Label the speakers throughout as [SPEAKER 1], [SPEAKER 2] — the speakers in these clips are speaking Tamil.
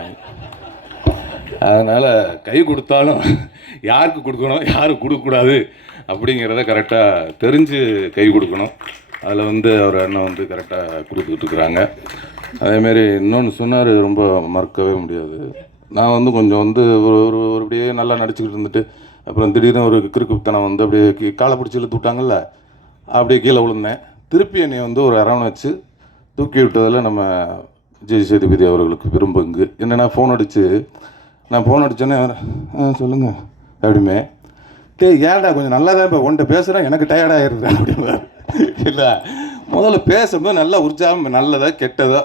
[SPEAKER 1] மாட்டாங்க அதனால் கை கொடுத்தாலும் யாருக்கு கொடுக்கணும் யாருக்கு கொடுக்கக்கூடாது அப்படிங்கிறத கரெக்டாக தெரிஞ்சு கை கொடுக்கணும். அதில் வந்து அவர் அண்ணன் வந்து கரெக்டாக கொடுத்துக்கிட்டு இருக்கிறாங்க. அதேமாரி இன்னொன்று சொன்னார் ரொம்ப மறக்கவே முடியாது. நான் வந்து கொஞ்சம் வந்து ஒரு ஒரு ஒரு அப்படியே நல்லா நடிச்சுக்கிட்டு இருந்துட்டு அப்புறம் திடீர்னு ஒரு கிறுக்குத்தனம் வந்து அப்படியே கீ- காலை பிடிச்சி இழுத்து விட்டாங்கல்ல அப்படியே கீழே விழுந்தேன். திருப்பி என்னை வந்து ஒரு அரவணை வச்சு தூக்கி விட்டதில் நம்ம விஜய் சேதுபதி அவர்களுக்கு விரும்புங்க என்னென்னா ஃபோன் அடித்து நான் ஃபோன் அடித்தோன்னே ஆ சொல்லுங்கள் அப்படிமே. டேய் ஏன்டா கொஞ்சம் நல்லா தான் இப்போ உன்ட்ட பேசுகிறேன் எனக்கு டயர்டாகிருந்தேன் அப்படிம்பாரு. இல்லை முதல்ல பேசும்போது நல்லா உற்சாகம் நல்லதோ கெட்டதோ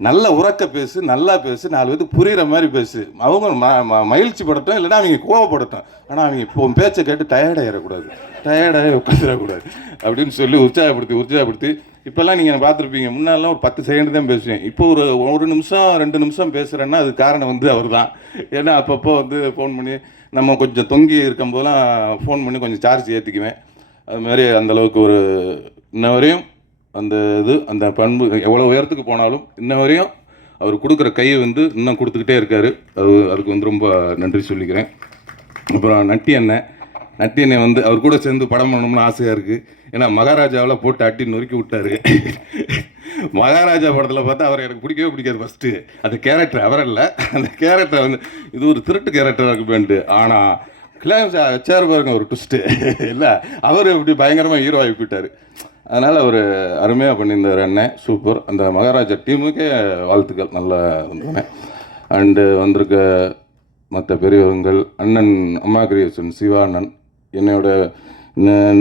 [SPEAKER 1] நல்ல உறக்க பேசு நல்லா பேசு நாலு பேருக்கு புரிகிற மாதிரி பேசு. அவங்க ம ம- மகிழ்ச்சி படட்டும் இல்லைன்னா அவங்க கோவப்படட்டும். ஆனால் அவங்க இப்போ பேச்சை கேட்டு டயர்டாகிடக்கூடாது டயர்டாகி உட்காந்துடக்கூடாது அப்படின்னு சொல்லி உற்சாகப்படுத்தி உற்சாகப்படுத்தி இப்போல்லாம் நீங்கள் பார்த்துருப்பீங்க. முன்னாடிலாம் ஒரு பத்து செகண்ட் தான் பேசுவேன். இப்போ ஒரு ஒரு நிமிஷம் ரெண்டு நிமிஷம் பேசுகிறேன்னா அது காரணம் வந்து அவர் தான் ஏன்னா அப்பப்போ வந்து ஃபோன் பண்ணி நம்ம கொஞ்சம் தொங்கி இருக்கும்போதெல்லாம் ஃபோன் பண்ணி கொஞ்சம் சார்ஜ் ஏற்றிக்குவேன் அது மாதிரி அந்தளவுக்கு ஒரு இன்ன வரையும் அந்த இது அந்த பண்பு எவ்வளோ உயரத்துக்கு போனாலும் இன்ன வரையும் அவர் கொடுக்குற கையை வந்து இன்னும் கொடுத்துக்கிட்டே இருக்கார். அது அதுக்கு வந்து ரொம்ப நன்றி சொல்லிக்கிறேன். அப்புறம் நட்டி அண்ணன் நட்டி அண்ணன் வந்து அவர் கூட சேர்ந்து படம் பண்ணணும்னு ஆசையாக இருக்குது ஏன்னா மகாராஜாவில் போட்டு அட்டி நொறுக்கி விட்டாரு. மகாராஜா படத்தில் பார்த்தா அவர் எனக்கு பிடிக்கவே பிடிக்காது ஃபஸ்ட்டு அந்த கேரக்டர் அவர் இல்லை அந்த கேரக்டர் வந்து இது ஒரு திருட்டு கேரக்டராக இருக்குமேன்ட்டு ஆனால் கிளைம்ஸ் வச்சார் பாருங்க ஒரு ட்விஸ்ட்டு இல்லை அவர் இப்படி பயங்கரமாக ஹீரோ ஆகி போயிட்டார். அதனால் அவர் அருமையாக பண்ணியிருந்தார் அண்ணன் சூப்பர் அந்த மகாராஜா டீமுக்கே வாழ்த்துக்கள். நல்லா வந்தேன் அண்டு வந்திருக்க மற்ற பெரியவங்கள் அண்ணன் அம்மா கிரியேஷன் சிவா அண்ணன் என்னோட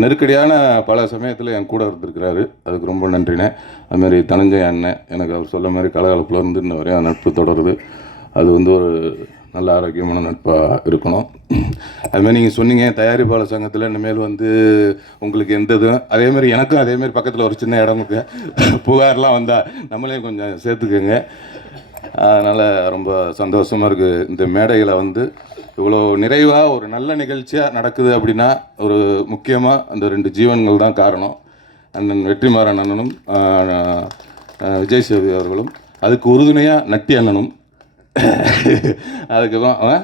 [SPEAKER 1] நெருக்கடியான பல சமயத்தில் என் கூட இருந்திருக்கிறாரு. அதுக்கு ரொம்ப நன்றிண்ணே. அதுமாரி தனஞ்சய அண்ணன் எனக்கு அவர் சொல்ல மாதிரி கலகலப்பில் இருந்து இன்ன வரையும் நட்பு தொடருது. அது வந்து ஒரு நல்ல ஆரோக்கியமான நட்பாக இருக்கணும். அதுமாதிரி நீங்கள் சொன்னீங்க தயாரிப்பாளர் சங்கத்தில் இனிமேல் வந்து உங்களுக்கு எந்த இதுவும் அதேமாதிரி எனக்கும் அதேமாரி பக்கத்தில் ஒரு சின்ன இடம் இருக்கு. புகார்லாம் வந்தால் நம்மளே கொஞ்சம் சேர்த்துக்கோங்க. அதனால் ரொம்ப சந்தோஷமாக இருக்குது இந்த மேடையில் வந்து இவ்வளோ நிறைவாக ஒரு நல்ல நிகழ்ச்சியாக நடக்குது அப்படின்னா ஒரு முக்கியமாக அந்த ரெண்டு ஜீவன்கள் தான் காரணம். அண்ணன் வெற்றிமாறன் அண்ணனும் விஜய் சேவி அவர்களும். அதுக்கு உறுதுணையாக நட்டி அண்ணனும். அதுக்கப்புறம் அவன்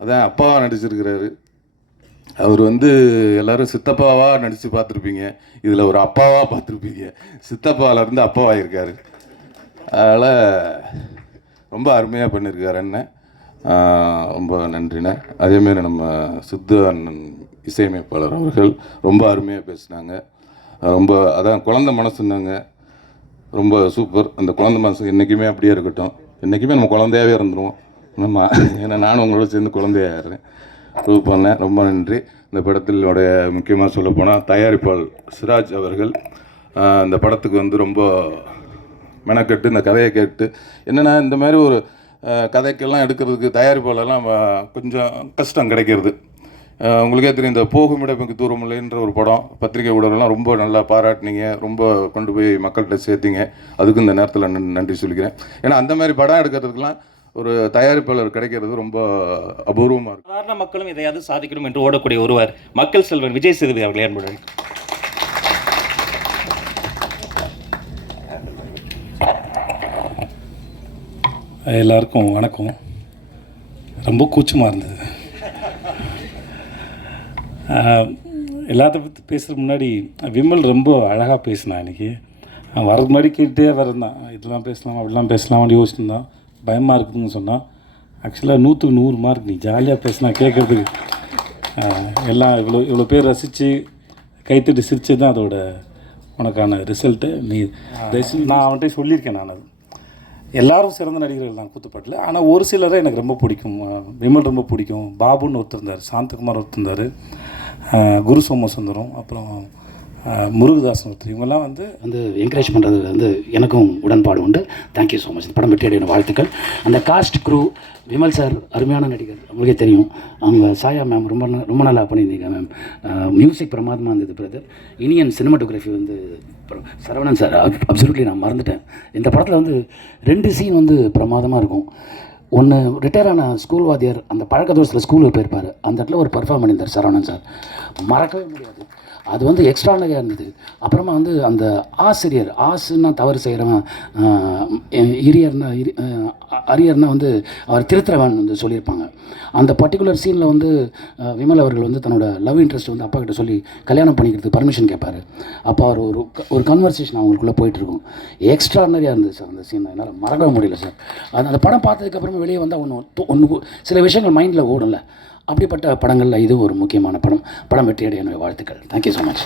[SPEAKER 1] அதான் அப்பாவாக நடிச்சிருக்கிறாரு. அவர் வந்து எல்லாரும் சித்தப்பாவாக நடித்து பார்த்துருப்பீங்க. இதில் ஒரு அப்பாவாக பார்த்துருப்பீங்க. சித்தப்பாவிலேருந்து அப்பாவாயிருக்காரு அதனால் ரொம்ப அருமையாக பண்ணியிருக்காரு அண்ணன். ரொம்ப நன்றிண்ணே. அதேமாரி நம்ம சித்து அண்ணன் இசையமைப்பாளர் அவர்கள் ரொம்ப அருமையாக பேசினாங்க. ரொம்ப அதான் குழந்த மனசுன்னாங்க. ரொம்ப சூப்பர். அந்த குழந்த மனசு என்றைக்குமே அப்படியே இருக்கட்டும். என்றைக்குமே நம்ம குழந்தையாகவே இருந்துருவோம். ஆமாம் ஏன்னா நானும் உங்களோட சேர்ந்து குழந்தையாகிறேன் ப்ரூவ் பண்ணேன். ரொம்ப நன்றி. இந்த படத்தினுடைய முக்கியமாக சொல்லப்போனால் தயாரிப்பாளர் சிராஜ் அவர்கள் இந்த படத்துக்கு வந்து ரொம்ப மெனக்கெட்டு இந்த கதையை கேட்டு என்னென்னா இந்த மாதிரி ஒரு கதைக்கெல்லாம் எடுக்கிறதுக்கு தயாரிப்பாளர்லாம் கொஞ்சம் கஷ்டம் கிடைக்கிறது. உங்களுக்கே தெரியும் இந்த போகும் இடமுக்கு தூரம் இல்லைன்ற ஒரு படம் பத்திரிகை ஊடகம்லாம் ரொம்ப நல்லா பாராட்டினீங்க ரொம்ப கொண்டு போய் மக்கள்கிட்ட சேர்த்திங்க. அதுக்கு இந்த நேரத்தில் நன்- நன்றி சொல்லிக்கிறேன். ஏன்னா அந்த மாதிரி படம் எடுக்கிறதுக்கெலாம் ஒரு தயாரிப்பாளர் கிடைக்கிறது ரொம்ப அபூர்வமாக இருக்கும்
[SPEAKER 2] சாதாரண மக்களும் எதையாவது சாதிக்கணும் என்று ஓடக்கூடிய ஒருவர் மக்கள் செல்வன் விஜய் சேதுபதி அவர்கள் ஏற்படுவார்
[SPEAKER 3] எல்லாருக்கும் வணக்கம். ரொம்ப கூச்சமாக இருந்தது. ஆஹ், எல்லாத்த பற்றி பேசுகிறதுக்கு முன்னாடி விமல் ரொம்ப அழகாக பேசினான் இன்னைக்கு. அவன் வரதுக்கு முன்னாடி கேட்டே வரந்தான் இதெல்லாம் பேசலாம் அப்படிலாம் பேசலாம்னு யோசிச்சுருந்தான் பயமாக இருக்குதுன்னு சொன்னால் ஆக்சுவலாக நூற்றுக்கு நூறு மார்க் நீ ஜாலியாக பேசினா கேட்குறதுக்கு எல்லாம் இவ்வளோ இவ்வளோ பேர் ரசித்து கைத்தட்டி சிரித்து தான் அதோட உனக்கான ரிசல்ட்டு நீ நான் அவன்கிட்ட சொல்லியிருக்கேன் நான் அது. எல்லாரும் சிறந்த நடிகர்கள் தான் கூத்துப்பாட்டில். ஆனால் ஒரு சிலரை எனக்கு ரொம்ப பிடிக்கும். விமல் ரொம்ப பிடிக்கும். பாபுன்னு ஒருத்தர் இருந்தார். சாந்தகுமார் ஒருத்தர் இருந்தார். குரு சோமசுந்தரம் அப்புறம் முருகதாஸ் ஒருத்தர் இவங்கெல்லாம் வந்து
[SPEAKER 4] வந்து என்கரேஜ் பண்ணுறது வந்து எனக்கும் உடன்பாடு உண்டு. தேங்க்யூ ஸோ மச் இந்த படம் வெற்றி வாழ்த்துக்கள். அந்த காஸ்ட் குரூ விமல் சார் அருமையான நடிகர். உங்களுக்கே தெரியும். அவங்க சாயா மேம் ரொம்ப ரொம்ப நல்லா பண்ணியிருந்தீங்க மேம் மியூசிக் பிரமாதமாக இருந்தது பிரதர் இனியன் சினிமாட்டோகிராஃபி வந்து அப்புறம் சரவணன் சார் அப்சல்யூட்லி நான் மறந்துட்டேன். இந்த படத்தில் வந்து ரெண்டு சீன் வந்து பிரமாதமாக இருக்கும். ஒன்று ரிட்டையர் ஆன ஸ்கூல் வாத்தியார் அந்த பழக்க தோசத்தில் ஸ்கூலுக்கு போயிருப்பார். அந்த இடத்துல ஒரு பர்ஃபார்ம் பண்ணியிருந்தார் சரவணன் சார். மறக்கவே முடியாது. அது வந்து எக்ஸ்ட்ரானரியாக இருந்தது. அப்புறமா வந்து அந்த ஆசிரியர் ஆசுன்னா தவறு செய்கிறவன் இரியர்னா இரி அரியர்னா வந்து அவர் திருத்துறவன் வந்து சொல்லியிருப்பாங்க. அந்த பர்டிகுலர் சீனில் வந்து விமல் அவர்கள் வந்து தன்னோட லவ் இன்ட்ரெஸ்ட் வந்து அப்பா கிட்ட சொல்லி கல்யாணம் பண்ணிக்கிறதுக்கு பர்மிஷன் கேட்பார் அப்போ அவர் ஒரு ஒரு கன்வர்சேஷன் அவங்களுக்குள்ளே போயிட்டுருக்கும். எக்ஸ்ட்ரானரியாக இருந்தது சார் அந்த சீன் என்னால் மறக்கவே முடியல சார் அது அந்த படம் பார்த்ததுக்கப்புறமா வெளியே வந்தால் ஒன்று ஒன்று சில விஷயங்கள் மைண்டில் ஓடும்ல. அப்படிப்பட்ட படங்களில் இது ஒரு முக்கியமான படம். படம் வெற்றி அடைய என்னுடைய வாழ்த்துக்கள் தேங்க்யூ ஸோ மச்